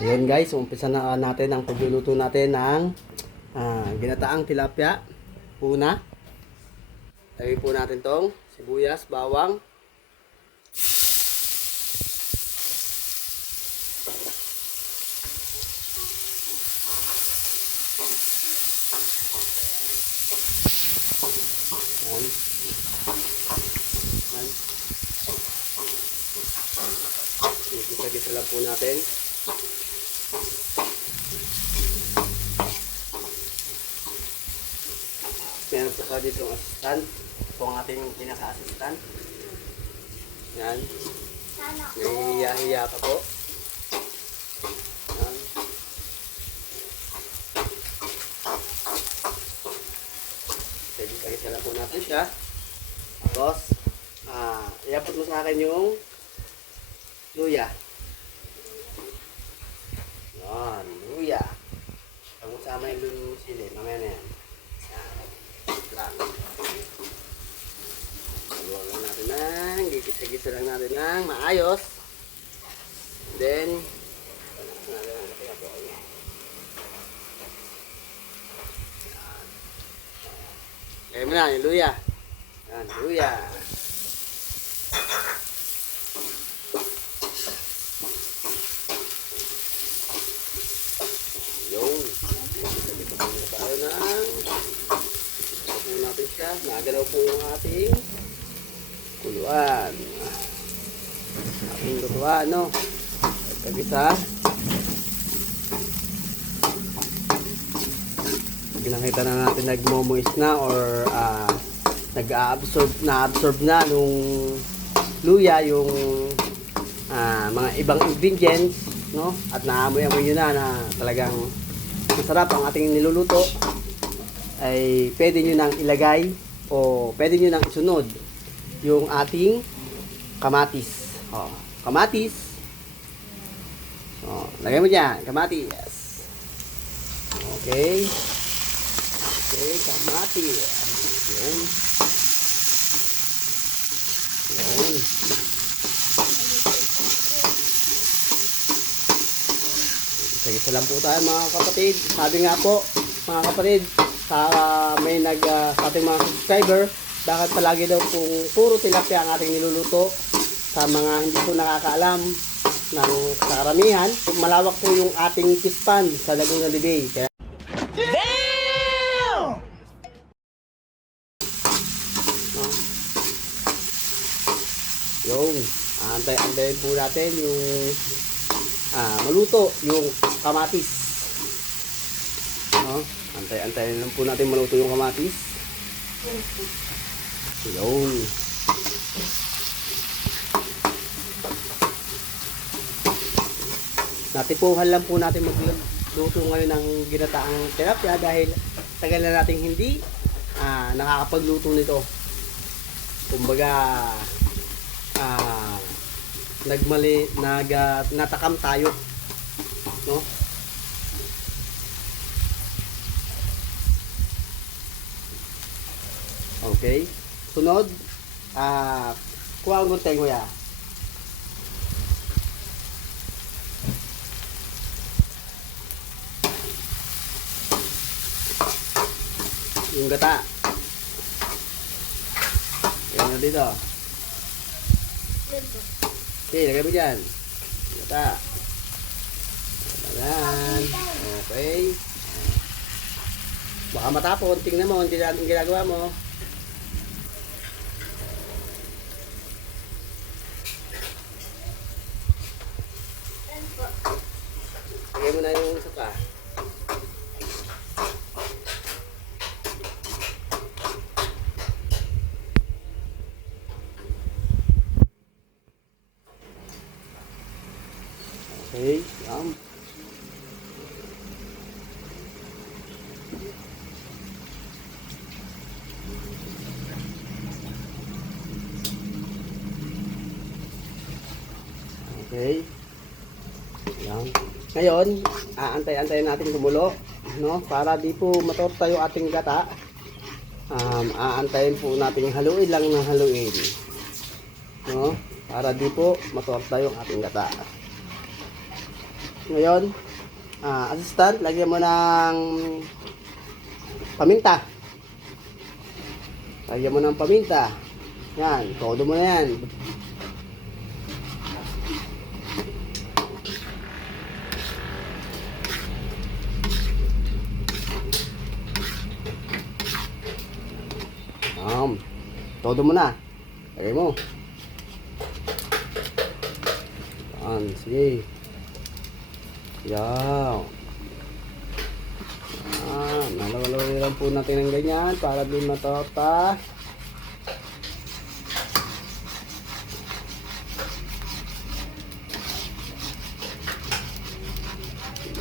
Ayun guys, umpisa na natin ang pagluluto natin ng ginataang tilapia. Una, lagay po natin tong sibuyas, bawang. Yan. Yan. Igisa-gisa lang po natin. Meron po tayo dito ang assistant. Ito ang ating pinaka-assistant. Yan. Nahihiya-hiya pa po. Yan. Igisa-gisa lang po natin siya. Tapos, iabot mo sa akin yung luya. Yan, luya. Pag-usama yung sili, mamaya na yan. Lang. Haluan lang natin ng, gigisa-gisa lang natin ng maayos. Then, kaya mo na, yung luya. Yan, luya. Yung, gigisa-gisa po tayo ng natin siya. Nagalaw po yung ating kuluan. Ating lutuan, no? Pagkagisa. Pag nakita na natin nagmomoist na or nag-absorb na nung luya yung mga ibang ingredients, no? At naamoy-amoy nyo na talagang masarap ang ating niluluto, ay pwede nyo nang ilagay o pwede nyo nang isunod yung ating kamatis. Kamatis. Lagay mo dyan, kamatis. Okay. Okay, kamatis. Yun. Yun. Isa-isa lang po tayo mga kapatid. Sabi nga po, mga kapatid, may sa ating mga subscriber, bakit palagi daw kung puro tilapia ang ating niluluto. Sa mga hindi po nakakaalam ng sa karamihan, malawak po yung ating fish pan sa Laguna de Bay. Kaya yung antayin po natin yung maluto yung kamatis. Antayin lang po natin maluto yung kamatis. Yun. Natipuhan lang po natin magluto ngayon ng ginataang tilapia dahil tagal na nating hindi nakakapagluto nito. Kumbaga natakam tayo, no? Okay. Sunod, kuha ang gunteng, kuya. Yung gata. Yan na dito. Okay, lagay mo dyan. Gata. Ayan. Okay. Baka matapon. Tingnan mo, hindi natin ginagawa mo. Lagay mo na yung suka. Okay, yum. Okay. Yan. Ngayon, aantay-antayin natin kumulo, no? Para di po matorta yung ating gata. Aantayin po natin haluin lang ng haluin. No? Para di po matorta yung ating gata. Ngayon, assistant, lagyan mo ng paminta. Lagyan mo ng paminta. Yan, todo mo na yan. Todo mo na. Lagay mo. Yan, sige. Yan. Nalawalawin lang po natin ng ganyan para di matota.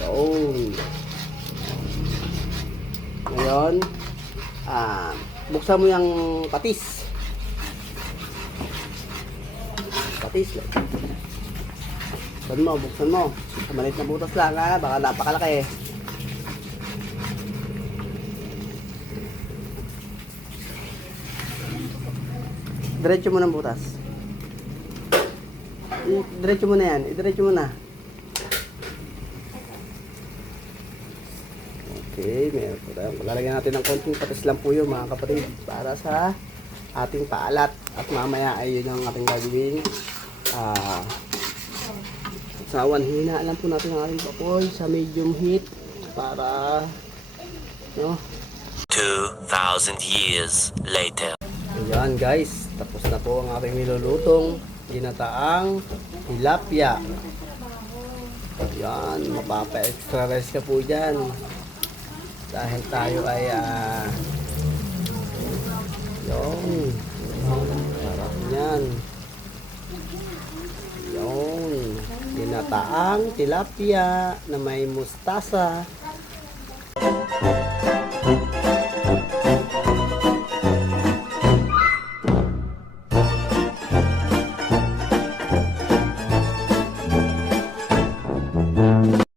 Yun. Ngayon, buksan mo yung patis. Patis lang. Buksan mo. Maliit na butas lang ha, baka napakalaki. Diretso mo ng butas. Diretso mo na yan, idiretso mo na. Okay, meron po tayo. Lalagyan natin ng konting patis lang po yun mga kapatid para sa ating paalat. At mamaya ay yun ang ating gagawin. Sawan, hina lang po natin ang ating papoy sa medium heat para 2,000 years later. Ayan guys, tapos na po ang ating nilulutong ginataang tilapia. Ayan, mapapa-extra rice ka po dyan dahil tayo ay yun, sarap yan. Yun, ginataang tilapia na may mustasa